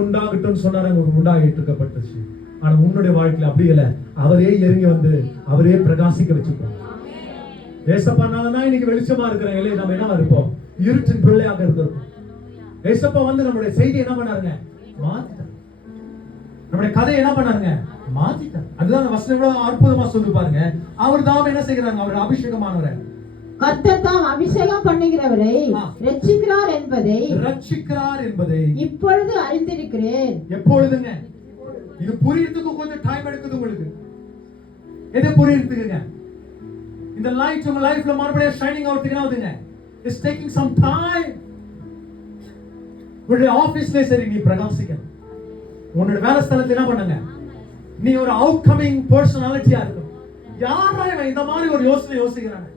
உண்டாகட்டும் சொன்னாரு, உண்டாகிட்டு இருக்கப்பட்டுச்சு. ஆனா உன்னுடைய வாழ்க்கையில அப்படி இல்ல, அவரே இறங்கி வந்து அவரே பிரகாசிக்க வச்சுப்போம். ஏசப்பானாலதான் இன்னைக்கு வெளிச்சமா இருக்கிறாங்க இல்லையா? நம்ம என்ன இருப்போம்? இருட்டின் பிள்ளையாக இருந்திருப்போம். ஏசப்பா வந்து நம்மளுடைய செய்தி என்ன பண்ணாருங்க? மாத்திட்டார். நம்முடைய கதை என்ன பண்ணாருங்க? மாத்திட்டார். அதுதான் அந்த வசனம் எவ்வளவு அற்புதமா சொல்லி பாருங்க. அவர் தாம் என்ன செய்கிறாங்க? அவர் அபிஷேகமானவரை கர்த்தர் தாம் அபிஷேகம் பண்ணுகிறவரை ரட்சிக்கிறார் என்பதை இப்பொழுது அறிந்திருக்கிறேன். எப்பொழுதுங்க? இது புரியறதுக்கு கொஞ்சம் டைம் எடுக்குது உங்களுக்கு. எதை புரியறதுக்குங்க? இந்த லைட் உங்க லைஃப்ல மறுபடியும் ஷைனிங் ஆகுதுங்க ஆகுதுங்க. It's taking some time. உங்களுடைய ஆபீஸ்ல சரி நீ பிரகாசிக்க, உன்னோட வேலை ஸ்தலத்துல என்ன பண்ணுங்க, நீ ஒரு அவுட் கமிங் பர்சனாலிட்டியா இருக்கும். யாரா இவன் இந்த மாதிரி ஒரு யோசனை யோசிக்கிறாங்க?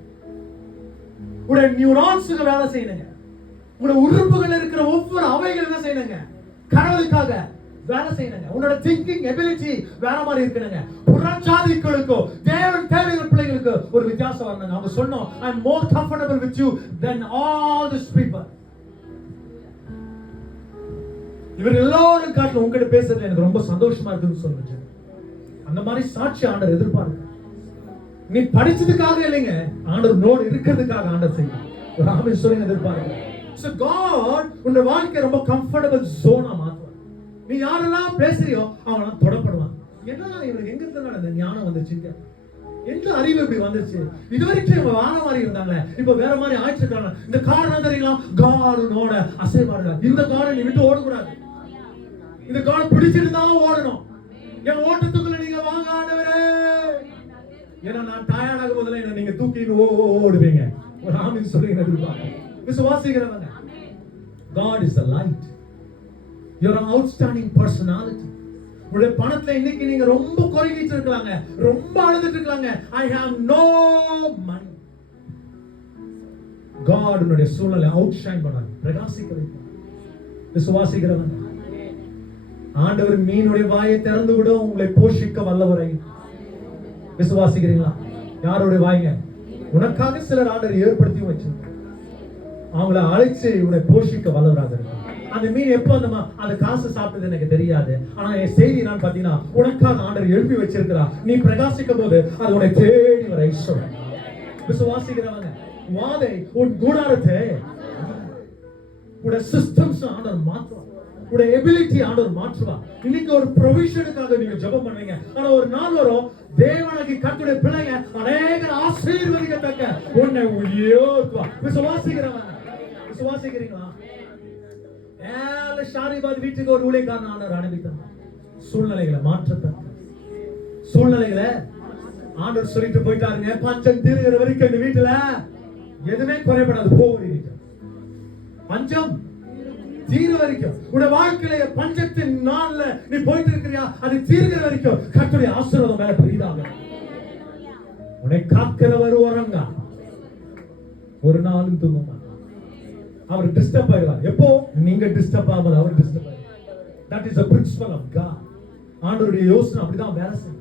உங்களுடைய நியூரான்ஸுக்கு வேலை செய்யணுங்க. உங்களுடைய உறுப்புகள் இருக்கிற ஒவ்வொரு அவைகள் என்ன செய்யணுங்க? கடவுளுக்காக வேலை செய்யணுங்க. உன்னோட திங்கிங் எபிலிட்டி வேற மாதிரி இருக்கணுங்க. புறச்சாதிகளுக்கு தேவன் தேடுகிற பிள்ளைகளுக்கு ஒரு வித்தியாசம் வரணுங்க. அவங்க சொன்னோம், I am more comfortable with you than all these people. இவர் எல்லாரும் காட்டில உங்ககிட்ட பேசுறது எனக்கு ரொம்ப சந்தோஷமா இருக்குன்னு சொல்லுங்க. அந்த மாதிரி சாட்சி ஆண்டவர் எதிர்பார்க்க. நீ படிச்சதுக்காக இல்லைங்க, ஆண்டவர் நோடு இருக்கிறதுக்காக ஆண்டவர் செய்யும். ஒரு ஆமென் சொல்லுங்க. எதிர்பார்க்க. So God உன்னுடைய வாழ்க்கை ரொம்ப கம்ஃபர்டபிள் ஜோனா மாத்துவார். நீ யாரெல்லாம் பேசுறியோ அவங்களாம் தொடப்படுவாங்க. என்ன இவனுக்கு எங்க இருந்தாலும் அந்த ஞானம் வந்துச்சுங்க, எந்த அறிவு இப்படி வந்துச்சு? இதுவரைக்கும் இவங்க வாழ மாதிரி இருந்தாங்க, இப்ப வேற மாதிரி ஆயிடுச்சுக்காங்க. இந்த காரணம் தெரியலாம், காடனோட அசைபாடுங்க. இந்த காடை நீ விட்டு ஓடக்கூடாது. இந்த காடை பிடிச்சிருந்தா ஓடணும். என் ஓட்டத்துக்குள்ள நீங்க வாங்க ஆண்டவரே. ஏன்னா நான் டயர்ட் ஆகும் போதுல என்ன நீங்க தூக்கிட்டு ஓடுவீங்க. ஒரு ஆமென் சொல்லுங்க. விசுவாசிக்கிறவங்க, God is the light. You're an outstanding personality. உங்களுடைய பணத்துல இன்னைக்கு நீங்க ரொம்ப குறைகிட்டு இருக்கலாங்க, ரொம்ப அழுதுட்டு இருக்கலாங்க. I have no money. God உன்னுடைய சூழலை அவுட்ஷைன் பண்ணார், பிரகாசிக்க வைப்பார். விசுவாசிக்கிறவங்க, ஆண்டவர் மீனுடைய வாயை திறந்து விட உங்களை போஷிக்க வல்லவரை. விசுவாசிக்கிறீங்களா? யாருடைய வாய்ங்க? உனக்காக சிலர் ஆண்டவர் ஏற்படுத்தி வச்சிருக்காங்க. அவங்கள அழைச்சு உன்னை போஷிக்க வல்லவராக இருக்கு. அந்த மீன் எப்ப அந்த காசு சாப்பிட்டது எனக்கு தெரியாது. ஆனா என் செய்தி நான் பாத்தீங்கன்னா, உனக்காக ஆண்டவர் எழுப்பி வச்சிருக்கிறா. நீ பிரகாசிக்கும் போது அது உன்னை தேடி வர ஐஸ்வர்யம். விசுவாசிக்கிறவங்க, வாதை உன் கூடாரத்தை உடைய சிஸ்டம்ஸ் ஆண்டவர் மாற்றுவா. உடைய எபிலிட்டி ஆண்டவர் மாற்றுவா. இன்னைக்கு ஒரு ப்ரொவிஷனுக்காக நீங்க ஜெபம் பண்ணுவீங்க. ஆனா ஒரு நாள் வரும், தேவனுக்கு கர்த்தருடைய பிள்ளைங்க அநேகர் ஆசீர்வதிக்கத்தக்க உன்னை உயர்த்துவா. விசுவாசிக்கிறவங்க, விசுவாசிக்கிறீங்களா? ஷாரிபாத் வீட்டுக்கு ஒரு ஊழியக்காரன் ஆண்டவர் அனுப்பித்தார். சூழ்நிலைகளை மாற்றத்தக்க சூழ்நிலைகளை ஆண்டவர் சொல்லிட்டு போயிட்டாருங்க. பஞ்சம் தீருகிற வரைக்கும் இந்த வீட்டுல எதுவுமே குறைபடாது. போகிறீங்க பஞ்சம் தீர வரைக்கும். உடைய வாழ்க்கையில பஞ்சத்தின் நாள்ல நீ போயிட்டு இருக்கிறியா, அது தீர்கிற வரைக்கும் கர்த்தருடைய ஆசீர்வாதம் மேல பெரிதாக. உன்னை காக்கிறவர் உறங்க ஒரு நாளும் தூங்க மாட்டார். அவர் டிஸ்டர்ப் ஆயிடுவார். எப்போ நீங்க டிஸ்டர்ப் ஆகாம அவர் டிஸ்டர்ப் ஆயிடுவார். That is the principle of God. ஆண்டவருடைய யோசனை அப்படிதான் வேலை செய்யும்.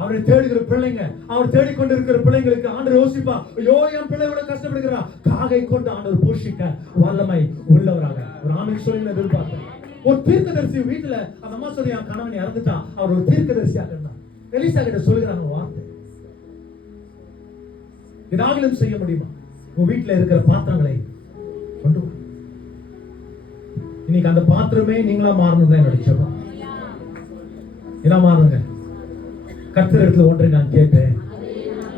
அவரை தேடுகிற பிள்ளைங்க, அவர் தேடிக்கொண்டிருக்கிற பிள்ளைங்களுக்கு ஆண்டவர் யோசிப்பா, ஐயோ என் பிள்ளை இவ்வளவு கஷ்டப்படுகிறா, காகை கொண்டு ஆண்டவர் போஷிக்க வல்லமை உள்ளவராக. ஒரு ஆமென் சொல்லுங்க. எதிர்பார்த்தேன். ஒரு தீர்க்கதரிசி வீட்டுல அந்த அம்மா சொல்லி என் கணவன் இறந்துட்டா, அவர் ஒரு தீர்க்கதரிசியாக இருந்தார். எலிசா கிட்ட சொல்லுகிறாங்க வார்த்தை, இதாகலும் செய்ய முடியுமா? உங்க வீட்டுல இருக்கிற பாத்திரங்களை கொண்டு வா. இன்னைக்கு அந்த பாத்திரமே நீங்களா மாறணும் தான் என்னோட ஜெபம். என்ன மாறணுங்க? கர்த்தரிடத்துல ஒன்றை நான் கேட்பேன்.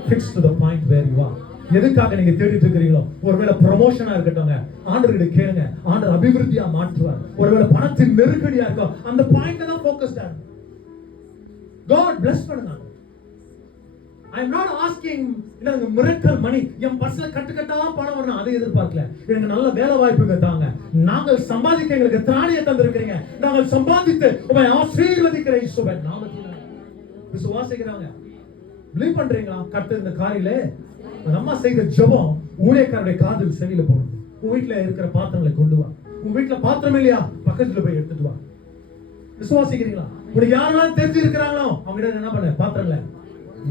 Fix to the point where you are. எதுக்காக நீங்க தேடிட்டு இருக்கிறீங்களோ, ஒருவேளை ப்ரமோஷனா இருக்கட்டும்ங்க, ஆண்டவர்கிட்ட கேளுங்க, ஆண்டவர் அபிவிருத்தியா மாற்றுவார். ஒருவேளை பணத்தின் நெருக்கடியா இருக்கும், அந்த பாயிண்ட்ல தான் ஃபோக்கஸ்டா இருங்க. God bless பண்ணுங்க. I am not asking எனக்கு miracle money, என் பர்ஸ்ல கட்டா பணம் வரணும் அதை எதிர்பார்க்கல. எனக்கு நல்ல வேலை வாய்ப்புங்க தாங்க. நாங்கள் சம்பாதிக்க எங்களுக்கு திராணியை தந்திருக்கிறீங்க. நாங்கள் சம்பாதித்து உம்மை ஆசீர்வதிக்கிற இயேசுவின் நாமத்தில் விசுவாசிக்கிறாங்க. பிலீவ் பண்றீங்களா? கர்த்தர் இந்த காரியில நம்ம செய்த ஜெபம் ஊழியக்காரருடைய காதில் செவியில போகணும். உங்க வீட்டுல இருக்கிற பாத்திரங்களை கொண்டு வா. உங்க வீட்டுல பாத்திரம் இல்லையா, பக்கத்துல போய் எடுத்துட்டு வா. விசுவாசிக்கிறீங்களா? உனக்கு யாரெல்லாம் தெரிஞ்சு இருக்கிறாங்களோ அவங்க என்ன பண்ண பாத்திரங்களை,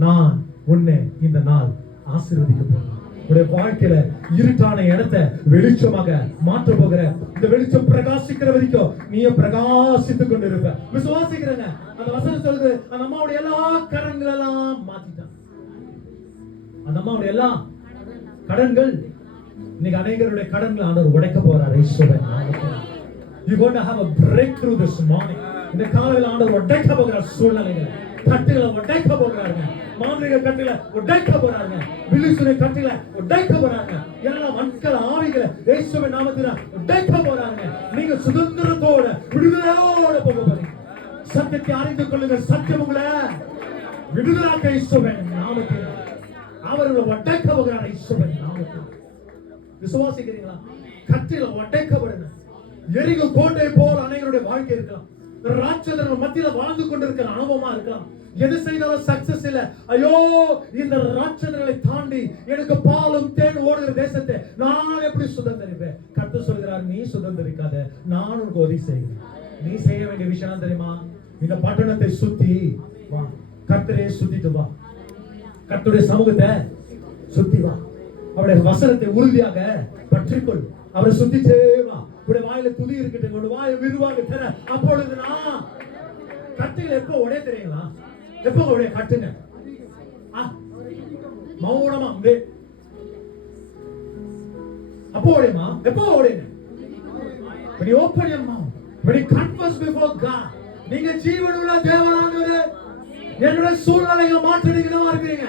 நான் உன்னை இந்த நாள் ஆசீர்வதிக்க போறேன். உடைய வாழ்க்கையில இருட்டான இடத்தை வெளிச்சமாக மாற்ற போகிற. இந்த வெளிச்சம் பிரகாசிக்கிற வரைக்கும் நீயும் பிரகாசித்துக் கொண்டு இருப்ப. விசுவாசிக்கிறேங்க. அந்த வசனம் சொல்லுது, அந்த அம்மாவுடைய எல்லா கடன்கள் எல்லாம் மாத்திட்டான். அந்த அம்மாவுடைய எல்லா கடன்கள், இன்னைக்கு அநேகருடைய கடன்கள் ஆண்டவர் உடைக்க போறார். You going to have a breakthrough this morning. இந்த காலையில ஆண்டவர் உடைக்க போகிற சூழ்நிலைகளை, கட்டுகளை உடைக்க போகிறாருங்க. மாந்திரிக கட்டுகளை உடைக்க போறாங்க. பிலிசுனை கட்டுகளை உடைக்க போறாங்க. எல்லா மக்கள் ஆவிகளை இயேசுவின் நாமத்தில உடைக்க போறாங்க. நீங்க சுதந்திரத்தோட விடுதலையோட போக போறீங்க. சத்தியத்தை அறிந்து கொள்ளுங்க. சத்தியம் உங்களை விடுதலாக்க இயேசுவின் நாமத்தில அவர்களை உடைக்க போகிறார். இயேசுவின் நாமத்தில விசுவாசிக்கிறீங்களா? கட்டில உடைக்கப்படுங்க. எரிகோ கோட்டை போல் அனைவருடைய வாழ்க்கை இருக்கலாம். ராட்சதர்கள் மத்தியில வாழ்ந்து கொண்டிருக்கிற அனுபவமா இருக்கலாம். எது செய்தாலும் சக்சஸ் இல்ல. ஐயோ, இந்த ராட்சதர்களை தாண்டி எனக்கு பாலும் தேன் ஓடுகிற தேசத்தை நான் எப்படி சுதந்திரிப்பேன்? கர்த்தர் சொல்கிறார், நீ சுதந்திரிக்காத, நான் உனக்கு உதவி செய்கிறேன். நீ செய்ய வேண்டிய விஷயம் தெரியுமா? இந்த பட்டணத்தை சுத்தி வா. கர்த்தரே சுத்திட்டு வா. கர்த்தருடைய சமூகத்தை சுத்தி வா. அவருடைய வசனத்தை உறுதியாக பற்றிக்கொள். அவரை சுத்திட்டே வா. உடைய வாயில துதி இருக்கட்டும், உடைய வாயை விரிவாக தர. அப்பொழுது நான் கட்டுகள் எப்போ உடைய தெரியுங்களா? எப்போ உடைய கட்டுங்க மௌனமா அப்போ உடையமா? எப்போ உடையங்க? when you open your mouth, when you confess before God, நீங்க ஜீவனுள்ள தேவனானவரே, என்னோட சூழ்நிலையை மாற்றினீங்கன்னு இருக்கிறீங்க.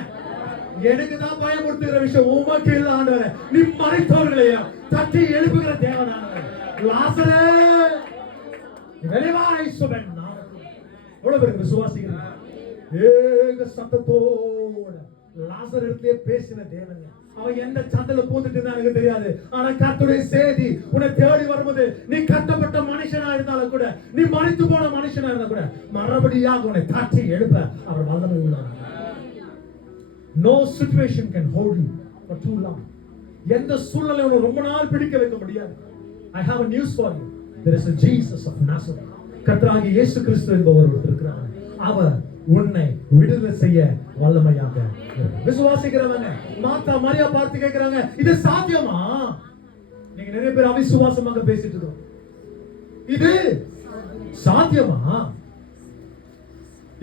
எனக்கு தான் பயமுறுத்துகிற விஷயம் உமக்கு இல்ல ஆண்டவரே. நீ மறைத்தவர்களையா தட்டி எழுப்புகிற தேவனானவரே. லாசரே வெளிவா இயேசுவின் நாமத்தில். எவ்வளவு பேருக்கு விசுவாசிக்கிறீங்க? ஏக சத்தத்தோட லாசர் இடத்திலே பேசின தேவன். அவன் எந்த சந்தல பூந்துட்டு இருந்தா எனக்கு தெரியாது. ஆனா கர்த்தருடைய செய்தி உன்னை தேடி வரும்போது, நீ கட்டப்பட்ட மனுஷனா இருந்தாலும் கூட, நீ மரித்து போன மனுஷனா இருந்தா கூட, மறுபடியாக உன்னை தட்டி எழுப்ப அவர் வல்லமை உள்ளவர். No situation can hold you for too long. எந்த சூழ்நிலை உன்னை ரொம்ப நாள் பிடிக்க வைக்க முடியாது. I have a news for you. There is a Jesus of Nazareth. கர்த்தராகிய இயேசு கிறிஸ்து என்பவர் இருக்கிறார். அவர் உன்னை விடுதலை செய்ய வல்லமையாக. விசுவாசிக்கிறவங்க மாத்தா மரியா பார்த்து கேட்கிறாங்க, இது சாத்தியமா? நீங்க நிறைய பேர் அவிசுவாசமாக பேசிட்டு இருக்கோம். இது சாத்தியமா?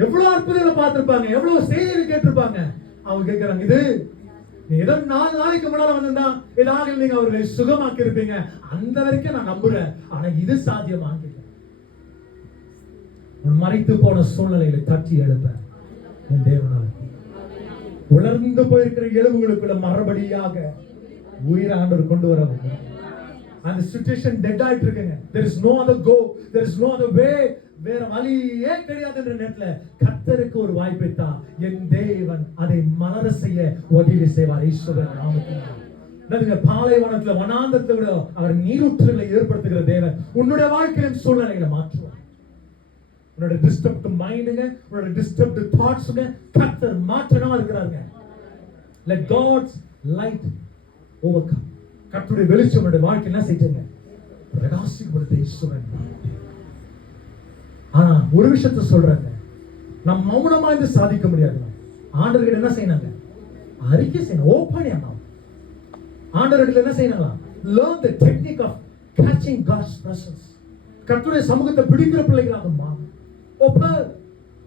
எவ்வளவு அற்புதங்களை பார்த்திருப்பாங்க, எவ்வளவு செய்தி கேட்டிருப்பாங்க. அவங்க கேட்கிறாங்க, இது ஏதோ 4 நாளைக்கு முன்னால வந்திருந்தா ஏதாவது நீங்க அவர்களை சுகமாக்கி இருப்பீங்க. அந்த வரைக்கும் நான் நம்புறேன். ஆனா இது சாத்தியமா? மறைத்து போன சூழ்நிலைகளை தட்டி எழுப்ப தேவனால உலர்ந்து போயிருக்கிற எலும்புகளுக்குள்ள மறுபடியாக உயிரை ஆண்டவர் கொண்டு வர. அந்த சிச்சுவேஷன் டெட் ஆயிட்டு இருக்குங்க. there is no other go, there is no other way. வேற வழியே கிடையாதுன்ற நேரத்துல கர்த்தருக்கு ஒரு வாய்ப்பை தான். என் தேவன் அதை மலர செய்ய உதவி செய்வார். ஈஸ்வரன் நாமத்தில் பாலைவனத்துல வனாந்தரத்தை விட அவர் நீரூற்றுகளை ஏற்படுத்துகிற தேவன் உன்னுடைய வாழ்க்கையின் சூழ்நிலைகளை மாற்றுவார். உன்னோட டிஸ்டர்ப்ட் மைண்டுங்க, உன்னோட டிஸ்டர்ப்ட் தாட்ஸ்ங்க கர்த்தர் மாற்றமா இருக்கிறாங்க. let God's light overcome. கர்த்தருடைய வெளிச்சம் உன்னுடைய வாழ்க்கை என்ன செய்யுங்க? பிரகாசிக்கப்படுது. ஈஸ்வரன். ஆனா ஒரு விஷயத்தை சொல்றாங்க, நம்ம மௌனமா இருந்து சாதிக்க முடியாது. ஆண்டவர்கிட்ட என்ன செய்யறாங்க? அறிக்கை செய்யணும். Open your mouth. ஆண்டவர்கிட்ட என்ன செய்யறாங்க? learn the technique of catching God's presence. கர்த்தருடைய சமூகத்தை பிடிக்கிற பிள்ளைகளாக மாறும்.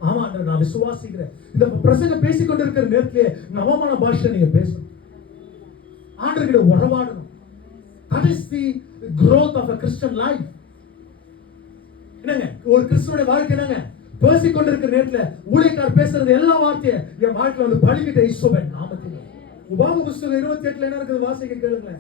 ஆமா ஆண்டவர், நான் விசுவாசிக்கிறேன். இந்த பிரசங்க பேசிக்கொண்டிருக்கிற நேரத்திலே நவமான பாஷை நீங்க பேசணும். ஆண்டவர்கிட்ட உறவாடணும். That is the growth of a Christian life. என்னங்க ஒரு கிறிஸ்துவோட வாழ்க்கை என்னங்க? பேசிக்கொண்டிருக்கிற நேரத்துல ஊழியக்காரர் பேசுறது எல்லா வார்த்தையும் என் வாழ்க்கையில வந்து பலிக்கிட்ட இயேசுவின் நாமத்தில். உபாகம புத்தகம் 28 என்ன இருக்குது வாசிக்க கேளுங்க.